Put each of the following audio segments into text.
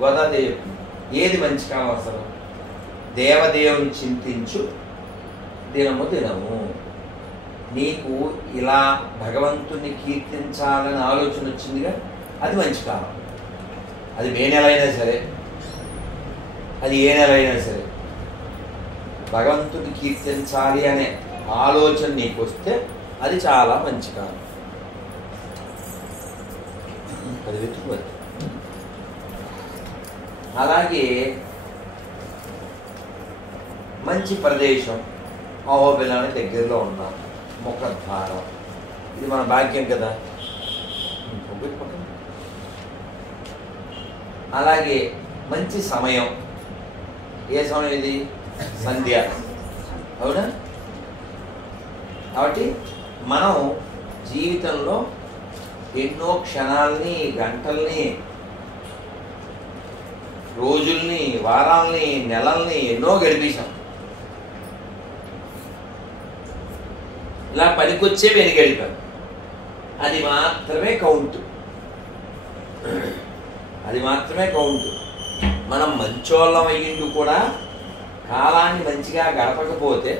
గోదాదేవి ఏది మంచి కాలం అసలు? దేవదేవుని చింతించు దినము దినము. నీకు ఇలా భగవంతుని కీర్తించాలని ఆలోచన వచ్చిందిగా, అది మంచి కాలం. అది మే నెల అయినా సరే, అది ఏ నెల అయినా సరే, భగవంతుని కీర్తించాలి అనే ఆలోచన నీకు వస్తే అది చాలా మంచి కాలం. అది వెతుకుతుంది. అలాగే మంచి ప్రదేశం, అహోబిలానికి దగ్గరలో ఉన్నాం, ముఖద్వారం, ఇది మన భాగ్యం కదా. అలాగే మంచి సమయం, ఏ సమయం ఇది? సంధ్య, అవునా? కాబట్టి మనం జీవితంలో ఎన్నో క్షణాలని, గంటల్ని, రోజుల్ని, వారాల్ని, నెలల్ని ఎన్నో గడిపేశాం. ఇలా పనికొచ్చే వెనుగడిపాం. అది మాత్రమే కౌంట్, అది మాత్రమే కౌంట్. మనం మంచోళ్ళం అయ్యిండు కూడా కాలాన్ని మంచిగా గడపకపోతే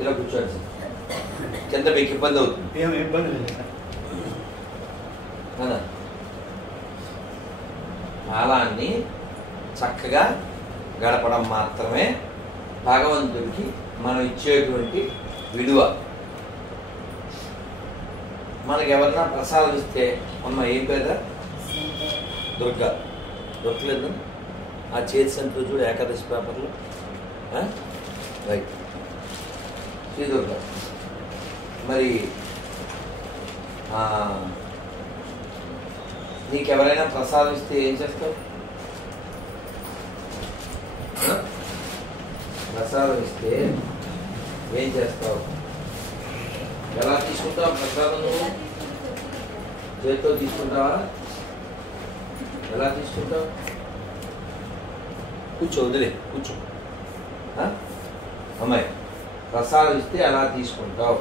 ఇలా కూర్చోండి, కింద మీకు ఇబ్బంది అవుతుంది కదా. కాలాన్ని చక్కగా గడపడం మాత్రమే భగవంతుడికి మనం ఇచ్చేటువంటి విలువ. మనకి ఎవరన్నా ప్రసాదం ఇస్తే, అమ్మ ఏం పేద? దుర్గా. దొరకలేదు ఆ చేతి సెంటర్ చూడు, ఏకాదశి పేపర్లో. రైట్, శ్రీ దుర్గా. మరి నీకెవరైనా ప్రసాదం ఇస్తే ఏం చేస్తావు? ప్రసాదం ఇస్తే ఏం చేస్తావు? ఎలా తీసుకుంటావు ప్రసాదం? నువ్వు చేతితో తీసుకుంటావా? ఎలా తీసుకుంటావు? కూర్చో, వదిలే, కూర్చో. అమ్మాయి, ప్రసాదం ఇస్తే ఎలా తీసుకుంటావు?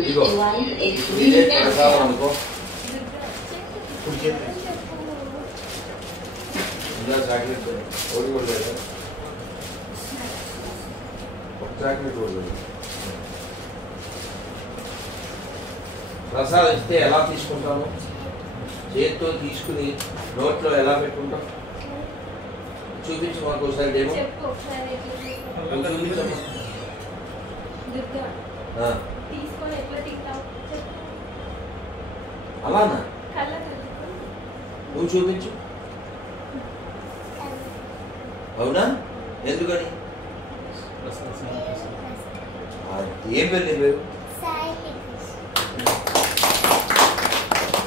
ఇదిగో ఇదే ప్రసాదం అనుకో. ఇలా చాక్లెట్ ఒకటి కూడా లేదా? ఒక చాక్లెట్ కూడా లేదు. ప్రసాదం ఇస్తే ఎలా తీసుకుంటాము? చేతితో తీసుకుని నోట్లో ఎలా పెట్టుకుంటాం? చూపించు మాకు ఒకసారి డేమో. చూపించమ్మా. అలానా? నువ్వు చూపించు. అవునా? ఎందుకని? ఏం పేరు నీ పేరు?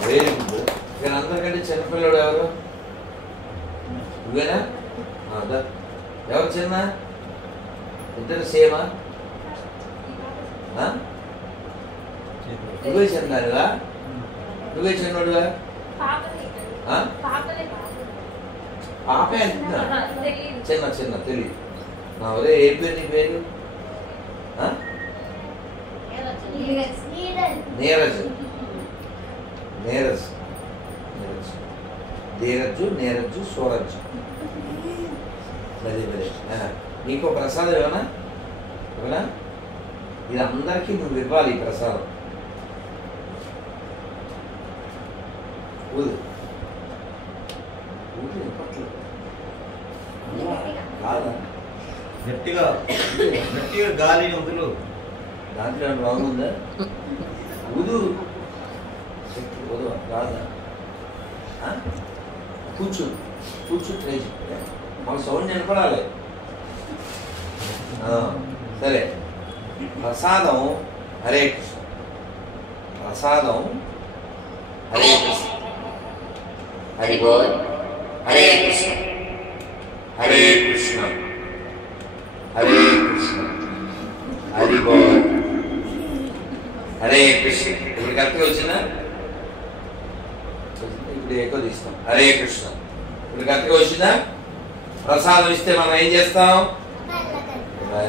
Very good. ఇక్కడ అందరికంటే చిన్నపిల్లడు ఎవరు? నువ్వేనా? ఎవరు చిన్న? ఇద్దరు సేమా? నువ్వే చిన్నారుగా? నువ్వే చిన్నోడుగా? పాపే అంటున్నా. చిన్న చిన్న తెలియదు. ఒరే ఏ పేరు నీ పేరు? నీరజ్. నీరజ్, నీరజ్, ధీరజ్, నీరజ్, సూరజ్. అదే అదే. నీకు ప్రసాదం ఏమన్నా? ఏమన్నా? ఇది అందరికీ నువ్వు ఇవ్వాలి ఈ ప్రసాదం. ఊదు ఊదు ఇప్పట్లేదు కాదా? గట్టిగా గట్టిగా గాలిని వదులు. దాంట్లో ఏమైనా బాగుందా? ఊదు ఊదు రాదా? కూర్చో కూర్చో, ట్రై చేయ. మాకు సౌండ్ వినపడాలి. సరే, ప్రసాదం హరే కృష్ణ. ప్రసాదం హరే కృష్ణ. హరి బోల్. హరే కృష్ణ, హరే కృష్ణ, హరే కృష్ణ, హరి బోల్. హరే కృష్ణ. ఇప్పుడు కరెక్ట్గా వచ్చిందా? ఇప్పుడు ఎక్కువ తీస్తాం. హరే కృష్ణ. ఇప్పుడు కరెక్ట్గా వచ్చిందా? ప్రసాదం ఇస్తే మనం ఏం చేస్తాం?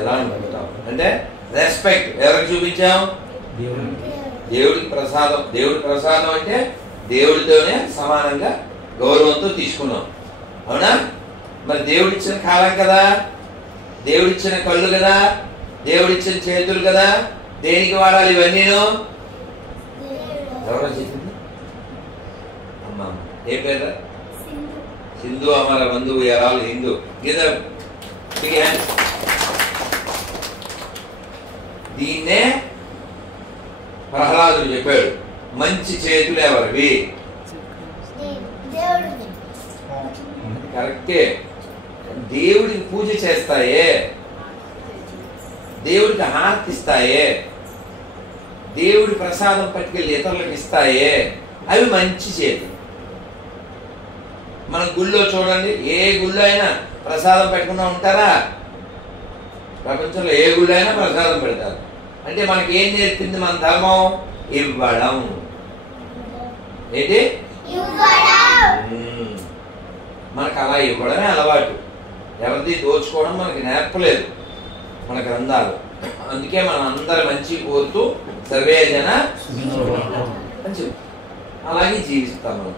ఎలా అనుకుంటాం అంటే రెస్పెక్ట్. ఎవరికి చూపించాం? దేవుడికి ప్రసాదం. దేవుడి ప్రసాదం అంటే దేవుడితోనే సమానంగా గౌరవంతో తీసుకున్నాం. అవునా? మరి దేవుడిచ్చిన కాలం కదా, దేవుడిచ్చిన కళ్ళు కదా, దేవుడిచ్చిన చేతులు కదా, దేనికి వాడాలి ఇవన్నీను? ఎవరో చెప్పింది అమ్మ, ఏ పేరు? సింధు అమర బంధువు ఎరాలు హిందూ గీత. దీన్నే ప్రహ్లాదుడు చెప్పాడు, మంచి చేతులు ఎవరివి? కరెక్టే. దేవుడికి పూజ చేస్తాయే, దేవుడికి హారతిస్తాయే, దేవుడి ప్రసాదం పట్టుకెళ్ళి ఇతరులకు ఇస్తాయే, అవి మంచి చేతులు. మన గుళ్ళో చూడండి, ఏ గుళ్ళో అయినా ప్రసాదం పెట్టకుండా ఉంటారా? ప్రపంచంలో ఏ గుళ్ళో అయినా ప్రసాదం పెడతారు. అంటే మనకి ఏం నేర్పింది మన ధర్మం? ఇవ్వడం. ఏంటి? మనకు అలా ఇవ్వడమే అలవాటు. ఎవరిది దోచుకోవడం మనకి నేర్పలేదు మన గ్రంథాలు. అందుకే మనం అందరు మంచి కోరుతూ సర్వే జన మంచి అలాగే జీవిస్తాం మనం.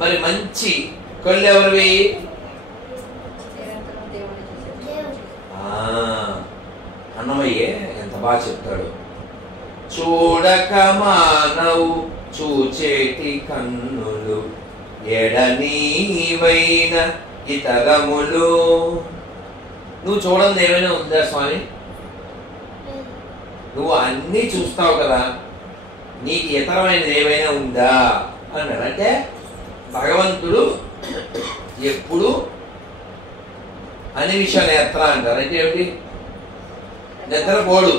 మరి మంచి కళ్ళు ఎవరివి? అన్నమయ్యే ఎంత బాగా చెప్తాడు. చూడక మానవు చూచేటి కన్నులు ఎడనీవైన ఇతరములు. నువ్వు చూడండి ఏమైనా ఉందా స్వామి? నువ్వు అన్నీ చూస్తావు కదా, నీకు ఇతరమైనది ఏమైనా ఉందా అన్నాడు. అంటే భగవంతుడు ఎప్పుడు అనిమిష నేత్ర అంటారు. అంటే ఏమిటి? నిద్రపోడు.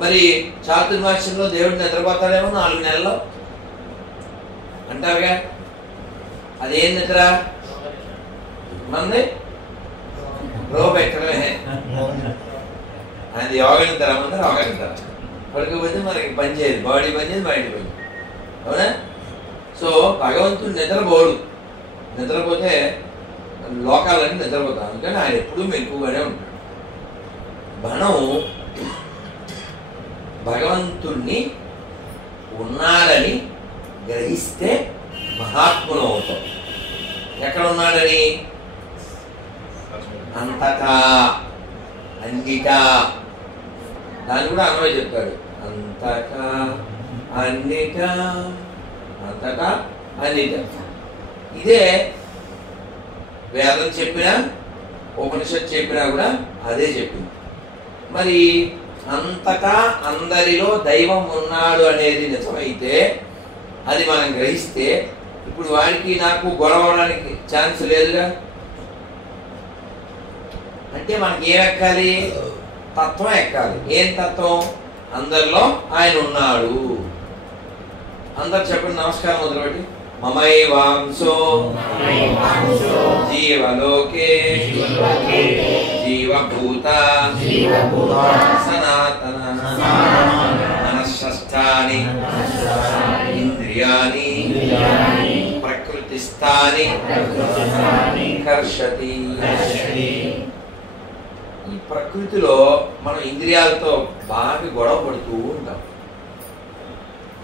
మరి చాతుర్మాస్యంలో దేవుడు నిద్రపోతాడేమో 4 నెలల్లో అంటారుగా. అదేం నిద్ర? మంది రో పెట్టడమే. అది యోగ నిద్ర, మంది రోగ నిద్ర. పడుకోపోతే మనకి పని చేయదు, బాడీ పని చేయదు, మైండ్ పని. అవునా? సో భగవంతుడు నిద్రపోడు. నిద్రపోతే లోకాలన్నీ నిద్రపోతాం. అందుకని ఆయన ఎప్పుడూ మెలకుగానే ఉంటాడు. మనం భగవంతుణ్ణి ఉన్నాడని గ్రహిస్తే మహాత్ములం అవుతాం. ఎక్కడ ఉన్నాడని? అంతటా, అన్నిటా. దాన్ని కూడా అన్నమయ్య చెప్తాడు. అంతటా అన్నిటా, అంతటా అన్నిటా. ఇదే వేదం చెప్పినా ఉపనిషత్తు చెప్పినా కూడా అదే చెప్పింది. మరి అంతటా అందరిలో దైవం ఉన్నాడు అనేది నిజమైతే, అది మనం గ్రహిస్తే, ఇప్పుడు వాడికి నాకు గొడవడానికి ఛాన్స్ లేదుగా. అంటే మనకి ఏం ఎక్కాలి? తత్వం ఎక్కాలి. ఏం తత్వం? అందరిలో ఆయన ఉన్నాడు. అందరు చెప్పండి, నమస్కారం మొదలుపెట్టి. మమైవాంశో జీవలోకే జీవభూత సనాతన మనశ్శస్త్రాని ఇంద్రియాని ప్రకృతిస్థాని కర్షతి. ఈ ప్రకృతిలో మనం ఇంద్రియాలతో బాగా గొడవ పడుతూ ఉంటాం.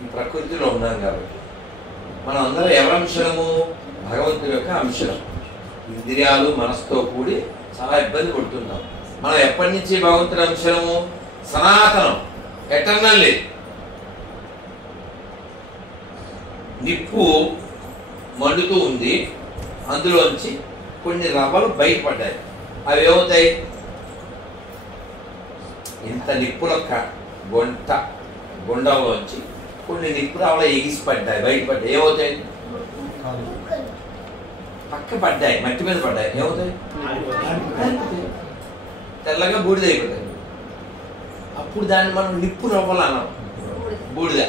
ఈ ప్రకృతిలో ఉన్నాం కాబట్టి మనం అందరం ఎవరి అంశము? భగవంతుడి యొక్క అంశం. ఇంద్రియాలు మనసుతో కూడి చాలా ఇబ్బంది పడుతున్నాం. మనం ఎప్పటి నుంచి భగవంతుడి అంశము? సనాతనం, ఎటర్నల్లీ. నిప్పు మండుతూ ఉంది, అందులోంచి కొన్ని రవ్వలు బయటపడ్డాయి. అవి ఏమవుతాయి? ఇంత నిప్పుల గుండంలోంచి కొన్ని నిప్పు రవ్వలు ఎగిసి పడ్డాయి, బయటపడ్డాయి. ఏమవుతాయి? పక్క పడ్డాయి, మట్టి మీద పడ్డాయి. ఏమవుతాయి? తెల్లగా బూడిద అయిపోతాయి. అప్పుడు దాన్ని మనం నిప్పు రవ్వలు అన్నాం, బూడిద.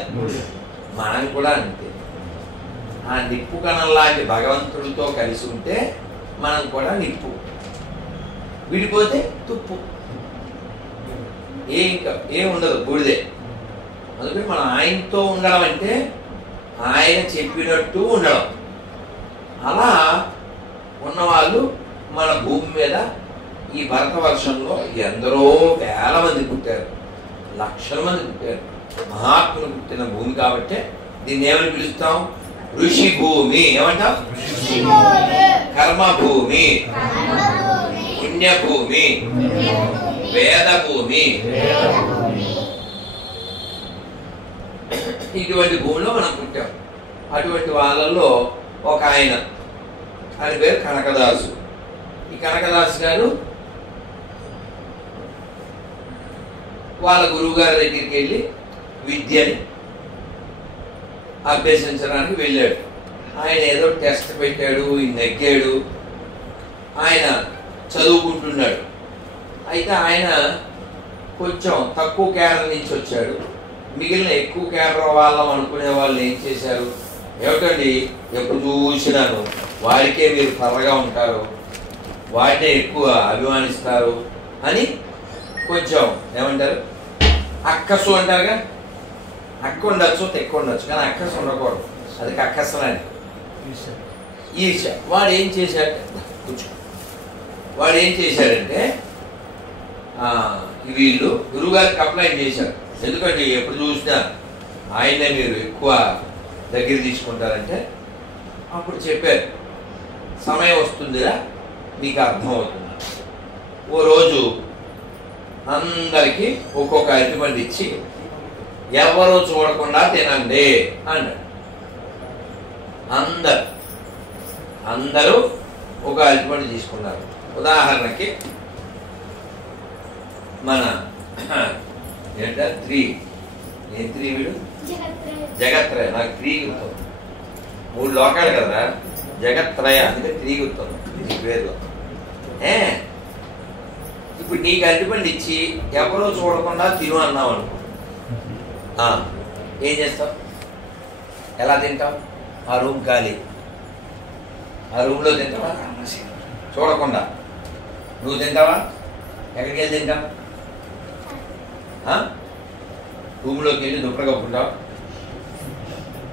మనం కూడా అంతే. ఆ నిప్పు కణంలాంటి భగవంతుడితో కలిసి ఉంటే మనం కూడా నిప్పు, విడిపోతే తుప్పు. ఏం ఉండదు, బూడిదే. అందుకని మనం ఆయనతో ఉండడం అంటే ఆయన చెప్పినట్టు ఉండడం. అలా ఉన్నవాళ్ళు మన భూమి మీద ఈ భరతవర్షంలో ఎందరో వేల మంది పుట్టారు, లక్షల మంది పుట్టారు. మహాత్ములు పుట్టిన భూమి కాబట్టి దీన్ని ఏమని పిలుస్తాం? ఋషి భూమి ఏమంటాం? కర్మభూమి, పుణ్యభూమి, వేదభూమి. ఇటువంటి భూమిలో మనం పుట్టాం. అటువంటి వాళ్ళల్లో ఒక ఆయన పేరు కనకదాసు. ఈ కనకదాసు గారు వాళ్ళ గురువు గారి దగ్గరికి వెళ్ళి విద్యని అభ్యసించడానికి వెళ్ళాడు. ఆయన ఏదో టెస్ట్ పెట్టాడు, నెగ్గాడు, ఆయన చదువుకుంటున్నాడు. అయితే ఆయన కొంచెం తక్కువ కేరళ నుంచి వచ్చాడు. మిగిలిన ఎక్కువ కేరళ వాళ్ళం అనుకునే వాళ్ళు ఏం చేశారు, ఏమిటండి ఎప్పుడు చూసినాను వాడికే మీరు త్వరగా ఉంటారు, వాడినే ఎక్కువ అభిమానిస్తారు అని కొంచెం ఏమంటారు అక్కసు అంటారుగా. అక్క ఉండొచ్చు, ఎక్కువ ఉండొచ్చు, కానీ అక్కసు ఉండకూడదు. అది అక్కసలని ఈర్ష. వాడు ఏం చేశాడంటే వీళ్ళు గురువుగారికి కంప్లైంట్ చేశారు. ఎందుకంటే ఎప్పుడు చూసినా ఆయనే మీరు ఎక్కువ దగ్గర తీసుకుంటారంటే అప్పుడు చెప్పారు, సమయం వస్తుందిరా మీకు అర్థమవుతుంది. ఓ రోజు అందరికీ ఒక్కొక్క అరటిపండు ఇచ్చి ఎవరు చూడకుండా తినండి అన్నాడు. అందరూ ఒక అరటిపండు తీసుకున్నారు. ఉదాహరణకి మన ఏంటంటే 3 వీడు జగత్రయ. నాకు 3 గుర్తుంది. 3 లోకాలు కదా జగత్రయ, అందుకే 3 గుర్తుంది ఈ పేరులో. ఇప్పుడు నీకు అరటిపండు ఇచ్చి ఎవరో చూడకుండా తిను అన్నావు అనుకో, ఏం చేస్తావు? ఎలా తింటావు? ఆ రూమ్ ఖాళీ, ఆ రూమ్లో తింటావా? చూడకుండా నువ్వు తింటావా? ఎక్కడికి వెళ్ళి తింటావు? రూమ్లోకి వెళ్ళి దుప్పటి కప్పుకుంటావు.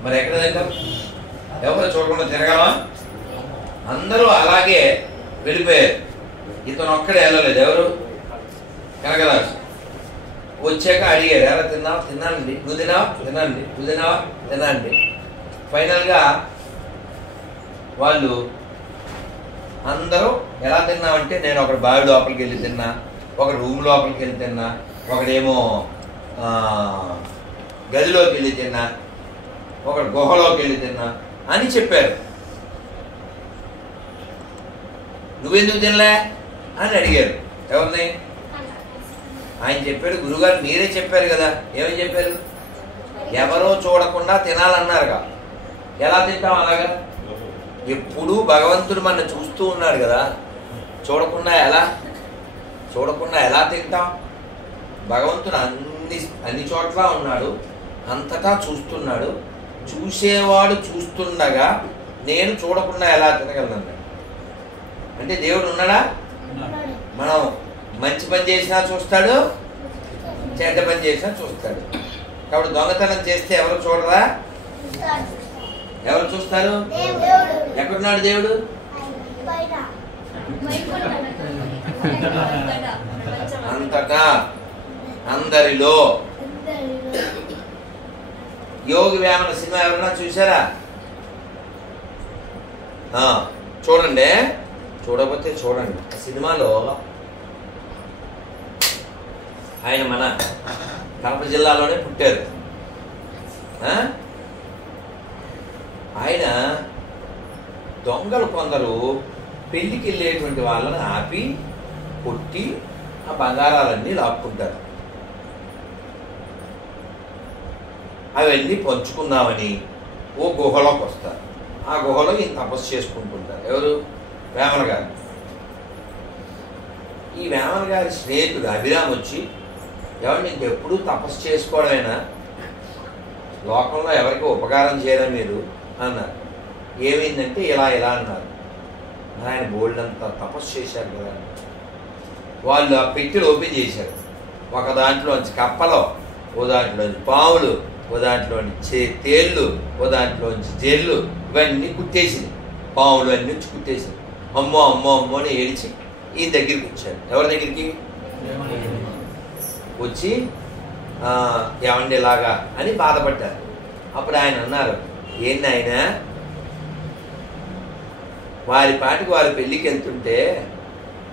మరి ఎక్కడ తింటావు? ఎవరు చూడకుండా తిరగలవా? అందరూ అలాగే వెళ్ళిపోయారు. ఇతను ఒక్కడే వెళ్ళలేదు. ఎవరు? కనకదాసు. వచ్చాక అడిగారు, ఎలా తిన్నావు? తిన్నానండి. నువ్వు తిన్నావా? తిన్నానండి. నువ్వు తిన్నావా? తిన్నానండి. ఫైనల్గా వాళ్ళు అందరూ ఎలా తిన్నామంటే, నేను ఒకటి బావి లోపలికి వెళ్ళి తిన్నా, ఒక రూమ్ లోపలికి వెళ్ళి తిన్నా, ఒకడేమో గదిలోకి వెళ్ళి తిన్నా, ఒకడు గుహలోకి వెళ్ళి తిన్నా అని చెప్పారు. నువ్వెందుకు తినలే అని అడిగారు. ఎవరిని? ఆయన చెప్పాడు, గురుగారు మీరే చెప్పారు కదా. ఏమని చెప్పారు? ఎవరో చూడకుండా తినాలన్నారుగా. ఎలా తింటాం అలాగా? ఎప్పుడూ భగవంతుడు మన చూస్తూ ఉన్నాడు కదా. చూడకుండా ఎలా తింటాం? భగవంతుడు అన్ని చోట్ల ఉన్నాడు, అంతటా చూస్తున్నాడు. చూసేవాడు చూస్తుండగా నేను చూడకుండా ఎలా తినగలను అంటే దేవుడు ఉన్నాడా? మనం మంచి పని చేసినా చూస్తాడు, చెడ్డ పని చేసినా చూస్తాడు. కాబట్టి దొంగతనం చేస్తే ఎవరు చూడరా? ఎవరు చూస్తారు? ఎక్కడున్నాడు దేవుడు? అంతటా, అందరిలో. యోగి వేమన సినిమా ఎవరన్నా చూసారా? చూడండి, చూడకపోతే చూడండి. సినిమాలో ఆయన మన కడప జిల్లాలోనే పుట్టారు. ఆయన దొంగలు కొందరు పెళ్లికి వెళ్ళేటువంటి వాళ్ళని ఆపి కొట్టి ఆ బంగారాలన్నీ లాక్కుంటారు. అవన్నీ పంచుకుందామని ఓ గుహలోకి వస్తారు. ఆ గుహలో ఈయన తపస్సు చేసుకుంటుంటారు. ఎవరు? వేమన గారు. ఈ వేమన గారి స్నేహితుడు అభిరామ్ వచ్చి, ఎవరు నీకు ఎప్పుడూ తపస్సు చేసుకోవడమేనా, లోకంలో ఎవరికి ఉపకారం చేయరా మీరు అన్నారు. ఏమైందంటే ఇలా అన్నారు. ఆయన బోల్డ్ అంతా తపస్సు చేశారు కదా. వాళ్ళు ఆ పెట్టెలు ఓపెన్ చేశారు. ఒక దాంట్లోంచి కప్పలో, ఓ దాంట్లోంచి పాములు, ఓ దాంట్లోంచి తేళ్ళు, ఓ దాంట్లోంచి జైళ్ళు, ఇవన్నీ కుట్టేసింది. పాములు అన్నీ వచ్చి కుట్టేసింది. అమ్మో అమ్మో అమ్మో అని ఏడిచి ఈయన దగ్గరికి వచ్చారు. ఎవరి దగ్గరికి వచ్చి ఏమండి ఇలాగా అని బాధపడ్డారు. అప్పుడు ఆయన అన్నారు, ఏంటి ఆయన వారి పాటికి వారి పెళ్ళికి వెళ్తుంటే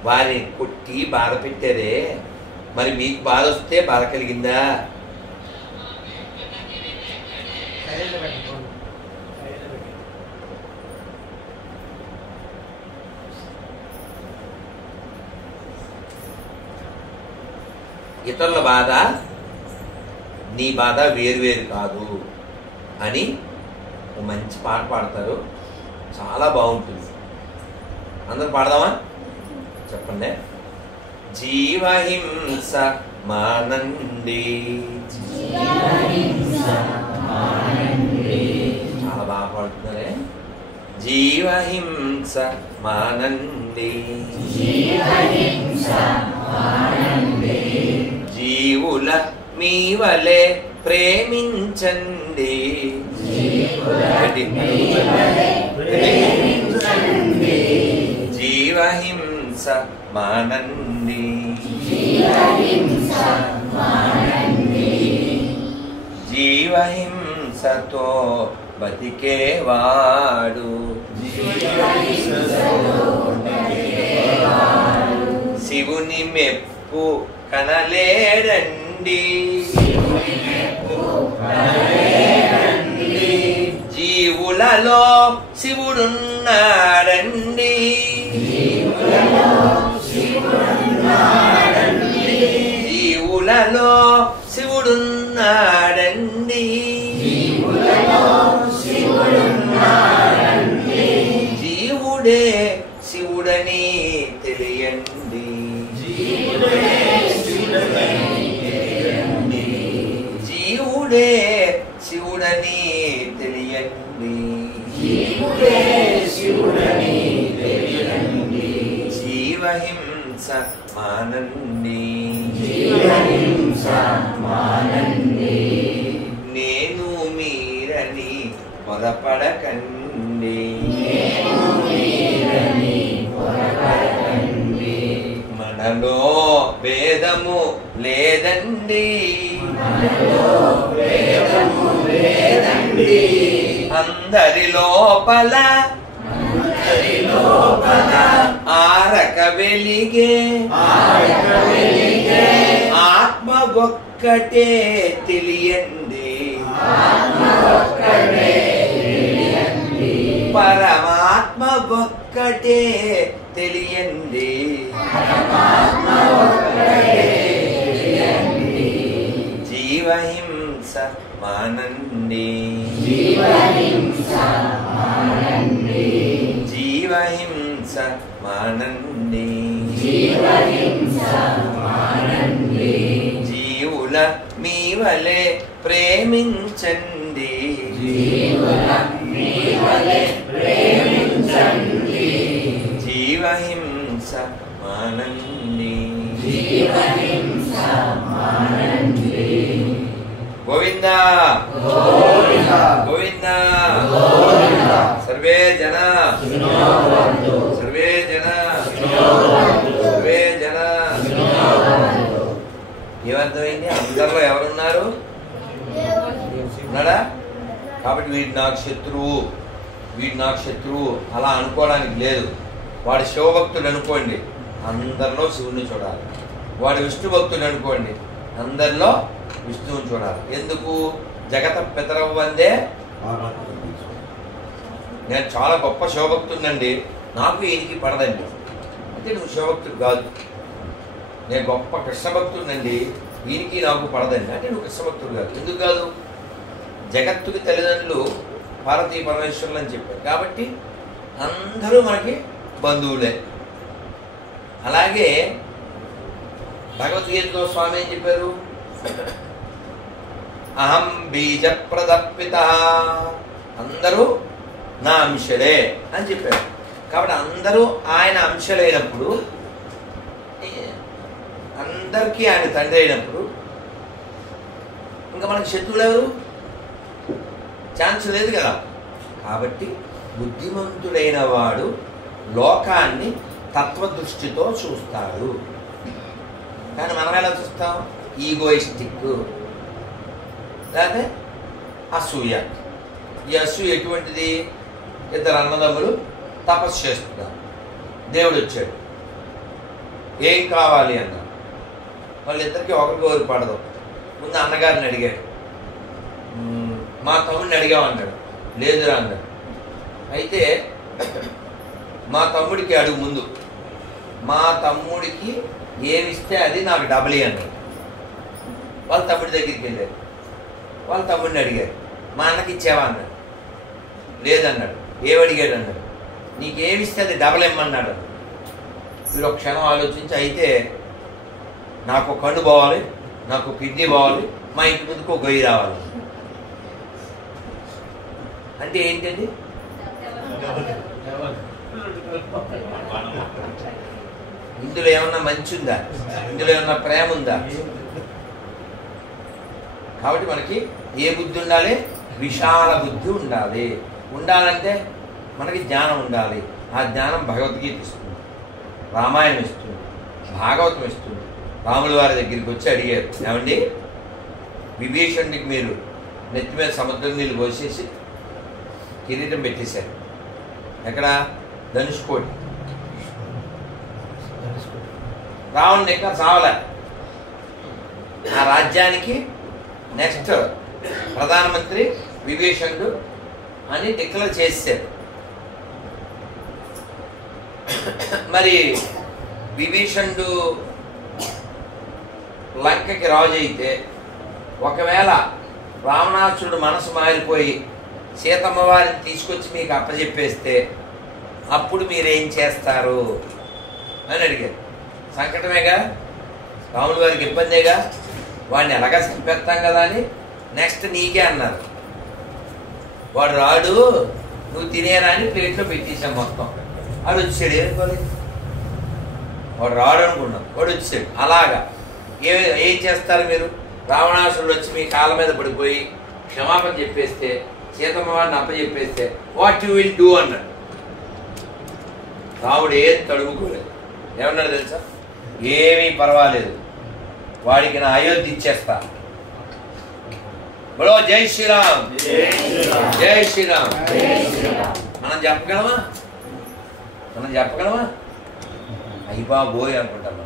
వారిని కొట్టి బాధ పెట్టారే, మరి మీకు బాధ వస్తే బాధ కలిగిందా? ఇతరుల బాధ నీ బాధ వేరు కాదు అని ఒక మంచి పాట పాడతారు, చాలా బాగుంటుంది. అందరూ పాడదామా? చెప్పండి. జీవహింస మానండి, చాలా బాగా పాడుతున్నారే. జీవహింస మానండి, జీవుల మీ వలె ప్రేమించండి, జీవహింస మానండి, జీవహింసతో బతికేవాడు శివుని మెప్పు కనలేడండి, జీవులలో శివుడున్నాడండి, జీవులలో శివుడున్నాడండి, జీవుడే శివుడని తెలియండి, జీవుడే శివుడని తెలియండి, జీవహింస మానండి, నేను మీరని మొరపడకండి, మనలో భేదము లేదండి, అందరి లోపల ఆరక వెలిగే ఆత్మ ఒక్కటే తెలియండి, పరమాత్మ ఒక్కటే తెలియండి, జీవహింస మానండి, జీవహింస మానండి, జీవుల మీ వలె ప్రేమించండి, జీవహింస మానండి, గోవిందా గోవిందా, సర్వే జన సర్వే జన సర్వే జన. ఏమర్థమైంది? అందరిలో ఎవరున్నారు? ఉన్నాడా? కాబట్టి వీడు నాకు శత్రువు, వీడు నాకు శత్రువు అలా అనుకోవడానికి లేదు. వాడు శివభక్తుడు అనుకోండి, అందరిలో శివుని చూడాలి. వాడు విష్ణు భక్తుడు అనుకోండి, అందరిలో విష్ణువుని చూడాలి. ఎందుకు? జగత పితరవ వందే. నేను చాలా గొప్ప శివభక్తుడినండి, నాకు ఈయనకి పడదండి అంటే నువ్వు శివభక్తుడు కాదు. నేను గొప్ప కృష్ణభక్తుడినండి, ఈయనకి నాకు పడదండి అంటే నువ్వు కృష్ణభక్తుడు కాదు. ఎందుకు కాదు? జగత్తుకి తల్లిదండ్రులు పార్వతీ పరమేశ్వరులు అని చెప్పారు కాబట్టి అందరూ మనకి బంధువులే. అలాగే భగవద్గీతలో స్వామి ఏం చెప్పారు? అహం బీజ ప్రదప్పిత, అందరూ నా అంశలే అని చెప్పారు. కాబట్టి అందరూ ఆయన అంశలైనప్పుడు, అందరికీ ఆయన తండ్రి అయినప్పుడు ఇంకా మనకి శత్రువులు ఎవరు? ఛాన్స్ లేదు కదా. కాబట్టి బుద్ధిమంతుడైన వాడు లోకాన్ని తత్వదృష్టితో చూస్తాడు. కానీ మనం ఎలా చూస్తాం? ఈగోయిస్టిక్, లేకపోతే అసూయ. ఈ అసూయ ఎటువంటిది? ఇద్దరు అన్నదమ్ములు తపస్సు చేస్తున్నారు. దేవుడు వచ్చాడు, ఏం కావాలి అన్నారు. వాళ్ళిద్దరికీ ఒకరికి ఒకరు పడదు. ముందు అన్నగారిని అడిగాడు, మా తమ్ముడిని అడిగామన్నాడు. లేదురా అన్నాడు. అయితే మా తమ్ముడికి అడుగు ముందు, మా తమ్ముడికి ఏమిస్తే అది నాకు డబుల్ అన్నాడు. వాళ్ళ తమ్ముడి దగ్గరికి వెళ్ళారు. వాళ్ళ తమ్ముడిని అడిగారు, మా అన్నకి ఇచ్చావా అన్నాడు. లేదన్నాడు. ఏమడిగాడు అన్నాడు. నీకేమిస్తే అది డబల్ ఇమ్మన్నాడు. మీరు ఒక క్షణం ఆలోచించి, అయితే నాకు కన్ను పోవాలి, నాకు కిడ్నీ పోవాలి, మా ఇంటి ముందుకు ఒక గొయ్యి రావాలి అంటే ఏంటండి? ఇందులో ఏమన్నా మంచి ఉందా? ఇందులో ఏమన్నా ప్రేమ ఉందా? కాబట్టి మనకి ఏ బుద్ధి ఉండాలి? విశాల బుద్ధి ఉండాలి. ఉండాలంటే మనకి జ్ఞానం ఉండాలి. ఆ జ్ఞానం భగవద్గీత ఇస్తుంది, రామాయణం ఇస్తుంది, భాగవతం ఇస్తుంది. రాముల వారి దగ్గరికి వచ్చి అడిగారు, ఏమండి విభీషణుడికి మీరు నెత్తి మీద సముద్రం నీళ్ళు పోసేసి కిరీటం పెట్టేశారు. ఎక్కడ? ధనుష్కోటి. రావణుని ఇంకా చావలే. ఆ రాజ్యానికి నెక్స్ట్ ప్రధానమంత్రి విభీషణుడు అని డిక్లేర్ చేశారు. మరి విభీషణుడు లంకకి రాజు అయితే, ఒకవేళ రావణాసురుడు మనసు మారిపోయి సీతమ్మ వారిని తీసుకొచ్చి మీకు అప్పచెప్పేస్తే అప్పుడు మీరేం చేస్తారు అని అడిగారు. సంకటమేగా, రాముల వారికి ఇబ్బందేగా, వాడిని ఎలాగా చంపేస్తాం కదా అని నెక్స్ట్ నీకే అన్నారు. వాడు రాడు, నువ్వు తినేరా అని ప్లేట్లో పెట్టేశాం మొత్తం. వాడు వచ్చాడు. ఏనుకోలేదు, వాడు రాడు అనుకున్నాం, వాడు వచ్చాడు. అలాగా ఏం చేస్తారు మీరు? రావణాసురుడు వచ్చి మీ కాళ్ళ మీద పడిపోయి క్షమాపణ చెప్పేస్తే, సీతమ్మ వాడిని అప్పచెప్పేస్తే వాట్ యు విల్ డూ అన్నాడు. రాముడు ఏం తడుముకోలేదు. ఏమన్నాడు తెలుసా? ఏమీ పర్వాలేదు, వాడికి నా అయోధ్య ఇచ్చేస్తా. బలో జై శ్రీరామ్, జై శ్రీరామ్. మనం చెప్పగలమా? అయ్యి బాబోయ్ అనుకుంటాం.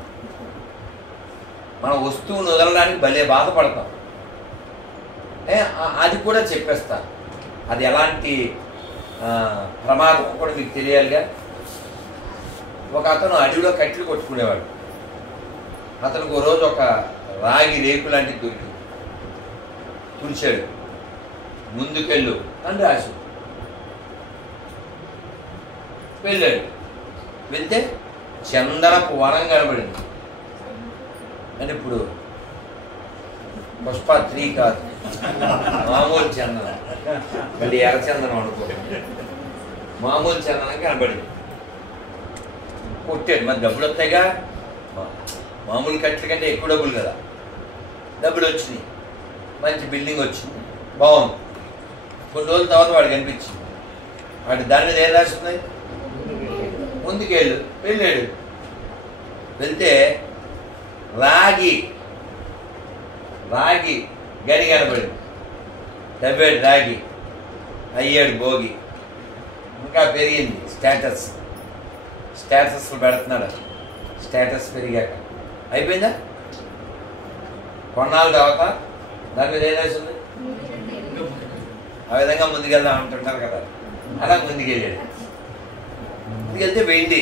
మన వస్తువును వదలడానికి భలే బాధపడతాం. అది కూడా చెప్పేస్తా. అది ఎలాంటి ప్రమాదం కూడా మీకు తెలియాలిగా. ఒక అతను అడవిలో కట్టెలు కొట్టుకునేవాడు. అతనికి ఒక రోజు ఒక రాగి రేకు లాంటిది దొరికింది. తుడిచాడు. ముందుకెళ్ళు అని రాసు. వెళ్ళాడు. వెళ్తే చందనపు వనం కనబడింది. అంటే ఇప్పుడు పుష్ప 3 కాదు, మామూలు చందనం. మళ్ళీ ఎర్రచందనం అనుకో. మామూలు చందనం కనబడింది. కొట్టాడు. మరి డబ్బులు వస్తాయిగా, మామూలు కట్టెల కంటే ఎక్కువ డబ్బులు కదా. డబ్బులు వచ్చినాయి, మంచి బిల్డింగ్ వచ్చింది, బాగుంది. కొన్ని రోజుల తర్వాత వాడు కనిపించింది. వాడి దాని మీద ఏం రాస్తుంది? ముందుకెళ్ళు. వెళ్ళాడు. వెళ్తే రాగి గడి కనబడింది. డబ్బేడు రాగి. అయ్యాడు భోగి. ఇంకా పెరిగింది స్టేటస్ పెడుతున్నాడు. స్టేటస్ పెరిగాక అయిపోయిందా? కొన్నాళ్ళ తర్వాత దాని మీద ఏం రాసింది? ఆ విధంగా ముందుకెళ్దాం అంటుంటారు కదా, అలా ముందుకెళ్ళాడు. ముందుకెళ్తే వెండి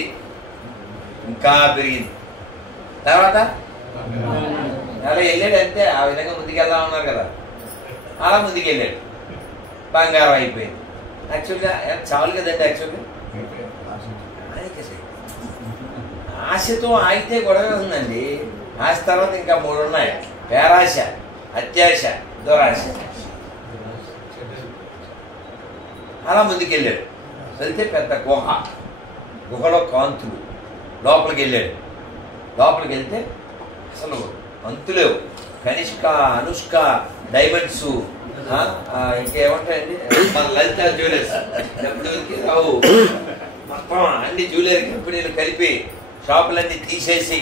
ఇంకా పెరిగింది. తర్వాత అలా వెళ్ళాడు. అంతే, ఆ విధంగా ముందుకెళ్దాం ఉన్నారు కదా, అలా ముందుకెళ్ళాడు. బంగారం అయిపోయింది. యాక్చువల్గా చాలు కదండి. యాక్చువల్గా ఆశతో ఆగితే గొడవ ఉందండి. ఆశ తర్వాత ఇంకా 3 ఉన్నాయి. పేరాశ, అత్యాశ, దురాశ. అలా ముందుకెళ్ళాడు. వెళ్తే పెద్ద గుహలో కాంతులు. లోపలికి వెళ్ళాడు. లోపలికి వెళ్తే అసలు అంతులేవు. కనిష్క, అనుష్క, డైమండ్స్, ఇంకేమంటాయండి, మన లలిత జ్యువెలర్స్ డబ్బులకి రావు. మొత్తం అన్ని జ్యువెలరీ కంపెనీలు కలిపి షాపులన్నీ తీసేసి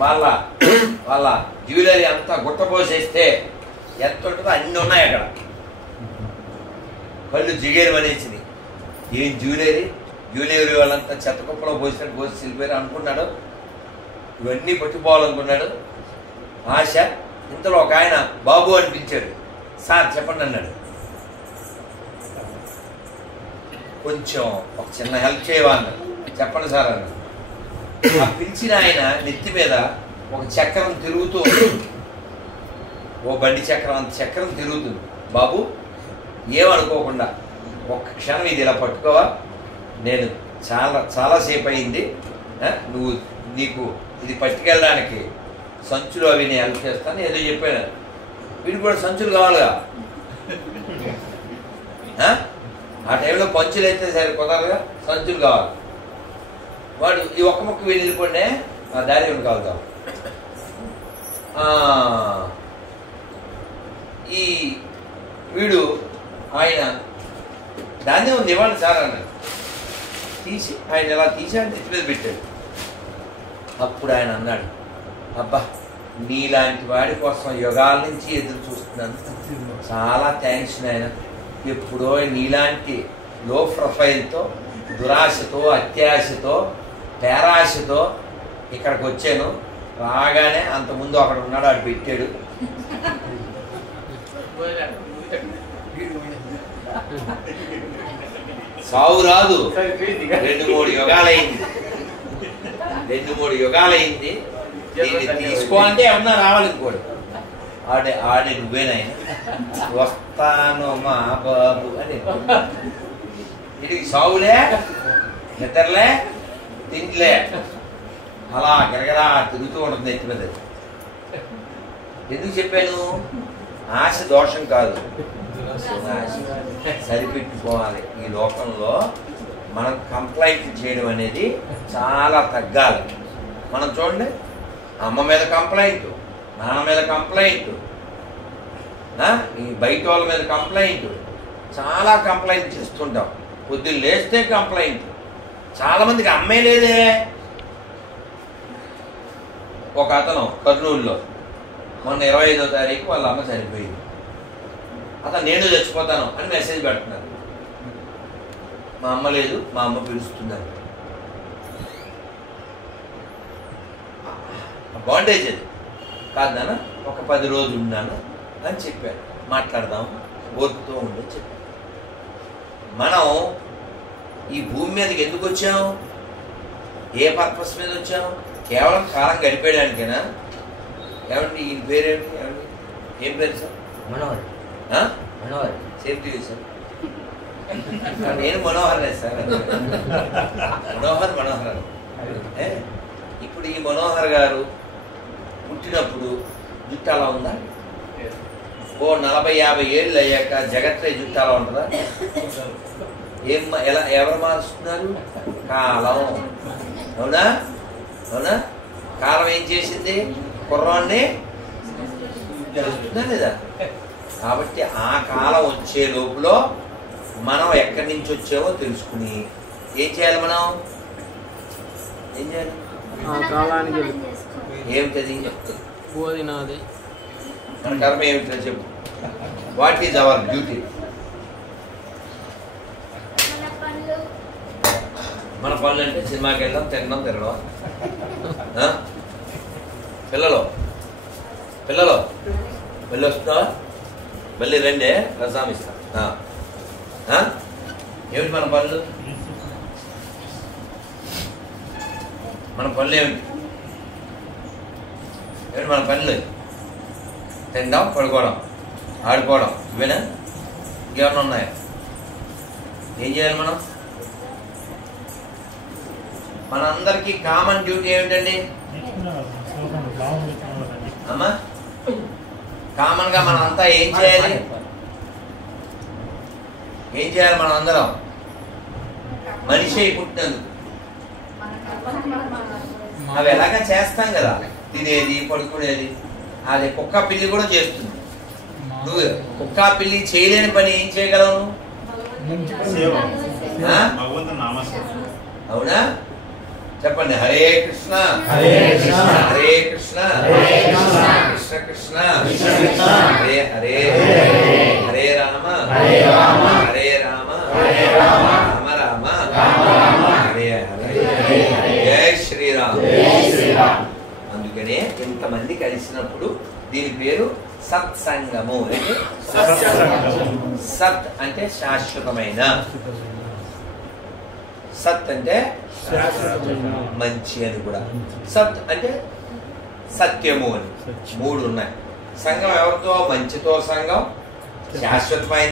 వాళ్ళ జ్యువెలరీ అంతా గుట్టపోసేస్తే ఎంత ఉంటుందో అన్నీ ఉన్నాయి అక్కడ. కళ్ళు జిగేరు అనేసింది. ఏం జ్యువెలరీ, జ్యువెలరీ వాళ్ళంతా చెత్త కుప్పలో పోసినట్టు పోసి వెళ్ళిపోయారు అనుకున్నాడు. ఇవన్నీ పట్టుకోవాలనుకున్నాడు ఆశ. ఇంతలో ఒక ఆయన బాబు అని పిలిచాడు. సార్ చెప్పండి అన్నాడు. కొంచెం ఒక చిన్న హెల్ప్ చేయవన్నాడు. చెప్పండి సార్ అన్నాడు. ఆ పిలిచిన ఆయన నెత్తి మీద ఒక చక్రం తిరుగుతూ ఉంటుంది. ఓ బండి చక్రం అంత చక్రం తిరుగుతుంది. బాబు ఏమనుకోకుండా ఒక్క క్షణం ఇది ఇలా పట్టుకోవా, నేను చాలాసేపు అయింది, నీకు ఇది పట్టుకెళ్ళడానికి సంచులు అవి నేను హెల్ప్ చేస్తాను ఏదో చెప్పాను. వీడు కూడా సంచులు కావాలిగా. ఆ టైంలో పంచులు అయితే సరే కుదరగా, సంచులు కావాలి. వాడు ఈ ఒక్క ముక్క వీడు వెళ్ళిపోండే ఆ దారి ఏమి కావాలి. ఈ వీడు ఆయన దాన్నే ఉంది ఇవ్వండి సార్ అన్నాడు. తీసి ఆయన ఎలా తీసి ఆయన నెత్తి మీద పెట్టాడు. అప్పుడు ఆయన అన్నాడు, అబ్బా నీలాంటి వాడి కోసం యుగాల నుంచి ఎదురు చూస్తున్నాను, చాలా థ్యాంక్స్ నాయన. ఎప్పుడో నీలాంటి లో ప్రొఫైల్తో దురాశతో అత్యాశతో పేరాశతో ఇక్కడికి వచ్చాను. రాగానే అంతకుముందు అక్కడ ఉన్నాడు, అటు పెట్టాడు. సావు రాదు. 2-3 యుగాలైంది. 2-3 యుగాలైంది. దీన్ని తీసుకో అంటే ఏమన్నా రావాలి ఇంకోటి. ఆడే నువ్వేనాయన వస్తాను మా బాబు అని. ఇది సావులే, నిద్రలే, తిండిలే, అలా గరగరా తిరుగుతూ ఉంటుంది నెత్తి మీద. ఎందుకు చెప్పాను? ఆశ దోషం కాదు, సరిపెట్టుకోవాలి. ఈ లోకంలో మనం కంప్లైంట్ చేయడం అనేది చాలా తగ్గాలి. మనం చూడండి, అమ్మ మీద కంప్లైంట్, నాన్న మీద కంప్లైంట్, ఈ బయట వాళ్ళ మీద కంప్లైంట్, చాలా కంప్లైంట్ చేస్తుంటాం. పొద్దున్న లేస్తే కంప్లైంట్. చాలామందికి అమ్మే లేదే. ఒక అతను కర్నూలులో మొన్న 25వ తారీఖు వాళ్ళ అమ్మ చనిపోయింది. అతను నేను చచ్చిపోతాను అని మెసేజ్ పెడుతున్నారు. మా అమ్మ లేదు, మా అమ్మ పిలుస్తుందని. బాండేజ్ అది కాదు నాన్న, ఒక 10 రోజులు ఉన్నాను అని చెప్పాను. మాట్లాడదాం, ఓర్పుతూ ఉండని చెప్పాను. మనం ఈ భూమి మీదకి ఎందుకు వచ్చాం? ఏ పర్పస్ మీద వచ్చాం? కేవలం కాలం గడిపేయడానికేనా? ఏమండి ఈయన పేరేంటి? ఏమండి ఏం పేరు sir? Manohar. Manohar safety sir. నేను మనోహర్ లేదు సార్. మనోహర్ ఇప్పుడు ఈ మనోహర్ గారు పుట్టినప్పుడు జుట్టు అలా ఉందా? ఓ 40-50 ఏళ్ళు అయ్యాక జగత్లో జుట్టు అలా ఉంటుందా? ఎవరు మారుస్తున్నారు? కాలం. అవునా? అవునా? కాలం ఏం చేసింది? కుర్రాన్ని చేస్తుందా లేదా? కాబట్టి ఆ కాలం వచ్చే లోపల మనం ఎక్కడి నుంచి వచ్చామో తెలుసుకుని ఏం చేయాలి? మనం ఏం చేయాలి? ఏమిటది? మన కర్మ ఏమిటో చెప్పు. What is our duty? మన పనులు అంటే సినిమాకి వెళ్ళడం, తినడం, తిరగడం. పిల్లలు వెళ్ళి వస్తున్నావా? మళ్ళీ రండే, రసాం ఇస్తా. ఏమిటి మన పనులు? మన పనులు ఏమిటి? మన పనులు తినడం, పడుకోవడం, ఆడుకోవడం, ఇవేనా? ఇంకేమన్నా ఉన్నాయా? ఏం చేయాలి మనం? మనందరికీ కామన్ డ్యూటీ ఏమిటండి అమ్మా? కామన్ గా మనం అంతా ఏం చేయాలి? ఏం చేయాలి? మనం అందరం మనిషి పుట్టినందుకు అవి ఎలాగా చేస్తాం కదా, తినేది, పడుకునేది. అది కుక్క పిల్లి కూడా చేస్తుంది. నువ్వు కుక్క పిల్లి చేయలేని పని ఏం చేయగలవు? అవునా? చెప్పండి. హరే కృష్ణ హరే కృష్ణ హరే కృష్ణ కృష్ణ కృష్ణ హరే హరే హరే రామ హరే రామ రామ రామ కొంతమంది కలిసినప్పుడు దీని పేరు సత్సంగము. అంటే సత్ అంటే శాశ్వతమైన, సత్ అంటే మంచి అని కూడా, సత్ అంటే సత్యము అని 3 ఉన్నాయి. సంఘం ఎవరితో? మంచితో సంఘం, శాశ్వతమైన